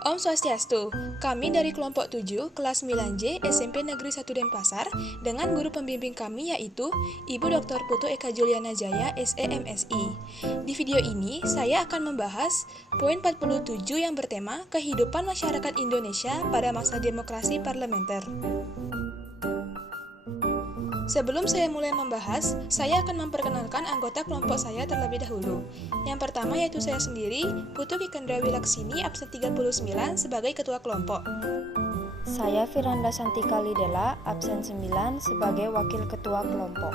Om Swastiastu, kami dari kelompok 7, kelas 9J, SMP Negeri 1 Denpasar, dengan guru pembimbing kami yaitu Ibu Dr. Putu Eka Juliana Jaya, SEMSI. Di video ini, saya akan membahas poin 47 yang bertema Kehidupan Masyarakat Indonesia pada Masa Demokrasi Parlementer. Sebelum saya mulai membahas, saya akan memperkenalkan anggota kelompok saya terlebih dahulu. Yang pertama yaitu saya sendiri, Putu Kikendra Wilaksini, absen 39 sebagai ketua kelompok. Saya Firanda Santika Lidela, absen 9 sebagai wakil ketua kelompok.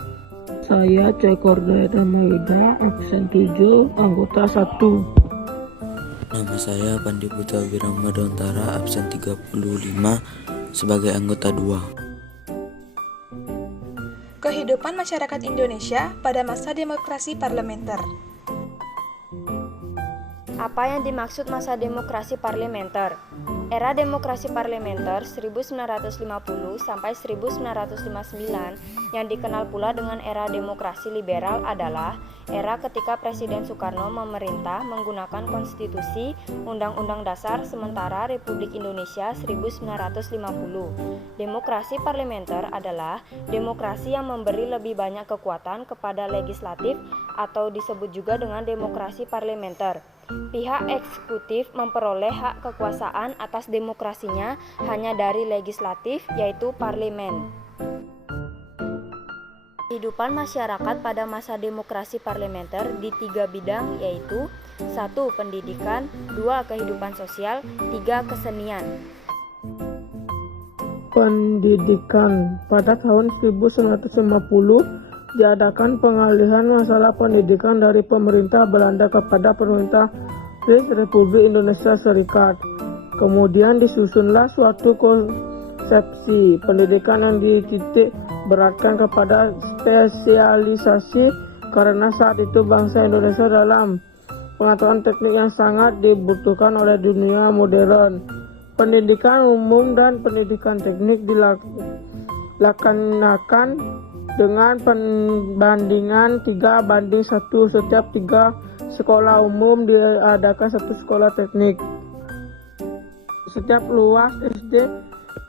Saya Cekordaya Maida, absen 7, anggota 1. Nama saya Pandi Putra Wiramadantara, absen 35 sebagai anggota 2. Kehidupan masyarakat Indonesia pada masa demokrasi parlementer. Apa yang dimaksud masa demokrasi parlementer? Era demokrasi parlementer 1950 sampai 1959 yang dikenal pula dengan era demokrasi liberal adalah era ketika Presiden Soekarno memerintah menggunakan konstitusi Undang-Undang Dasar Sementara Republik Indonesia 1950. Demokrasi parlementer adalah demokrasi yang memberi lebih banyak kekuatan kepada legislatif atau disebut juga dengan demokrasi parlementer. Pihak eksekutif memperoleh hak kekuasaan atas demokrasinya hanya dari legislatif, yaitu parlemen. Kehidupan masyarakat pada masa demokrasi parlementer di 3 bidang yaitu 1. Pendidikan, 2. Kehidupan sosial, 3. Kesenian. Pendidikan. Pada tahun 1950 diadakan pengalihan masalah pendidikan dari pemerintah Belanda kepada pemerintah Republik Indonesia Serikat. Kemudian disusunlah suatu konsepsi pendidikan yang dititik beratkan kepada spesialisasi karena saat itu bangsa Indonesia dalam pengetahuan teknik yang sangat dibutuhkan oleh dunia modern. Pendidikan umum dan pendidikan teknik dilaksanakan dengan pembandingan 3:1. Setiap 3 sekolah umum diadakan 1 sekolah teknik. Setiap luas SD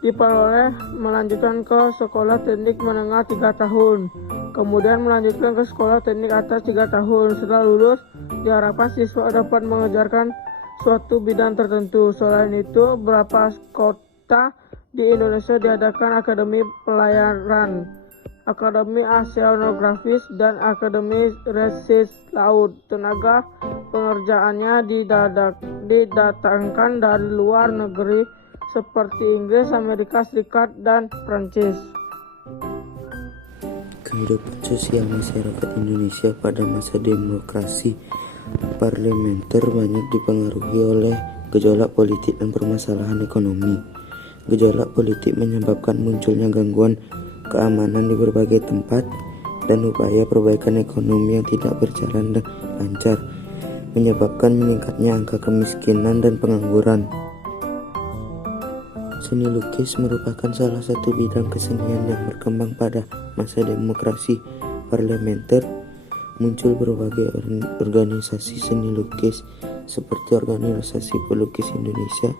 diperoleh melanjutkan ke sekolah teknik menengah 3 tahun, kemudian melanjutkan ke sekolah teknik atas 3 tahun. Setelah lulus, diharapkan siswa dapat mengejarkan suatu bidang tertentu. Selain itu, beberapa kota di Indonesia diadakan akademi pelayaran, akademi oseanografis, dan akademi research laut. Tenaga pengerjaannya didatangkan dari luar negeri seperti Inggris, Amerika Serikat, dan Prancis. Kehidupan sosial masyarakat Indonesia pada masa demokrasi parlementer banyak dipengaruhi oleh gejolak politik dan permasalahan ekonomi. Gejolak politik menyebabkan munculnya gangguan keamanan di berbagai tempat dan upaya perbaikan ekonomi yang tidak berjalan lancar, menyebabkan meningkatnya angka kemiskinan dan pengangguran. Seni lukis merupakan salah satu bidang kesenian yang berkembang pada masa demokrasi parlementer. Muncul berbagai organisasi seni lukis seperti Organisasi Pelukis Indonesia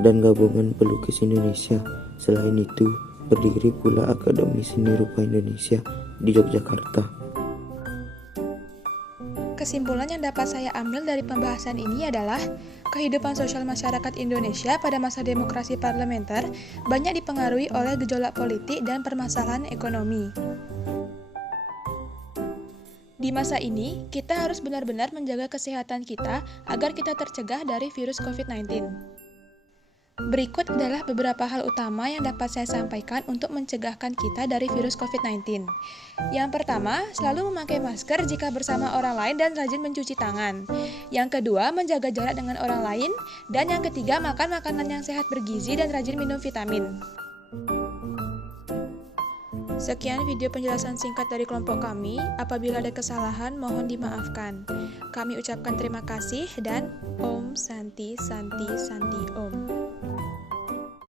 dan Gabungan Pelukis Indonesia. Selain itu, berdiri pula Akademi Seni Rupa Indonesia di Yogyakarta. Kesimpulan yang dapat saya ambil dari pembahasan ini adalah kehidupan sosial masyarakat Indonesia pada masa demokrasi parlementer banyak dipengaruhi oleh gejolak politik dan permasalahan ekonomi. Di masa ini, kita harus benar-benar menjaga kesehatan kita agar kita tercegah dari virus COVID-19. Berikut adalah beberapa hal utama yang dapat saya sampaikan untuk mencegahkan kita dari virus COVID-19. Yang pertama, selalu memakai masker jika bersama orang lain dan rajin mencuci tangan. Yang kedua, menjaga jarak dengan orang lain. Dan yang ketiga, makan makanan yang sehat bergizi dan rajin minum vitamin. Sekian video penjelasan singkat dari kelompok kami. Apabila ada kesalahan, mohon dimaafkan. Kami ucapkan terima kasih dan Om Santi Santi Santi Om.